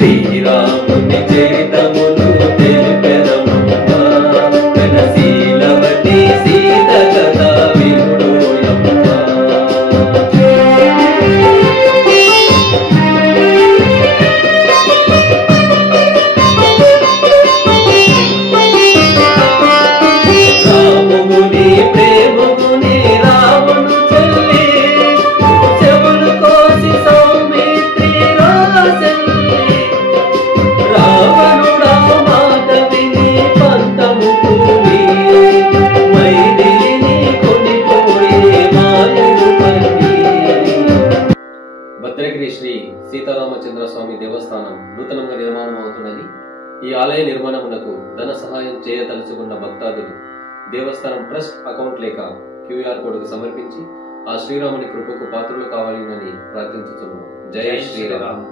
శ్రీరాముని చరితములు తెలిపెదమమ్మా వెలసీలవతి సీత కథ వినుడోయమ్మా. రాముని ప్రేమముని రాముడు చెల్లి చెవులు కోసి సౌమిత్రి రాసెల్లి రావణుడా మాట విని పంతము కూలి మైదిలిని కొనిపోయే మాయను పల్లి. భద్రగిరి శ్రీ సీతారామచంద్ర స్వామి దేవస్థానం నూతనంగా నిర్మాణం అవుతున్నది. ఈ ఆలయ నిర్మాణమునకు ధన సహాయం చేయదలుచుకున్న భక్తాదులు దేవస్థానం ట్రస్ట్ అకౌంట్ లేక క్యూఆర్ కోడ్ కు సమర్పించి ఆ శ్రీరాముని కృపకు పాత్రలు కావాలని ప్రార్థించుతున్నాము. జై శ్రీరామ్.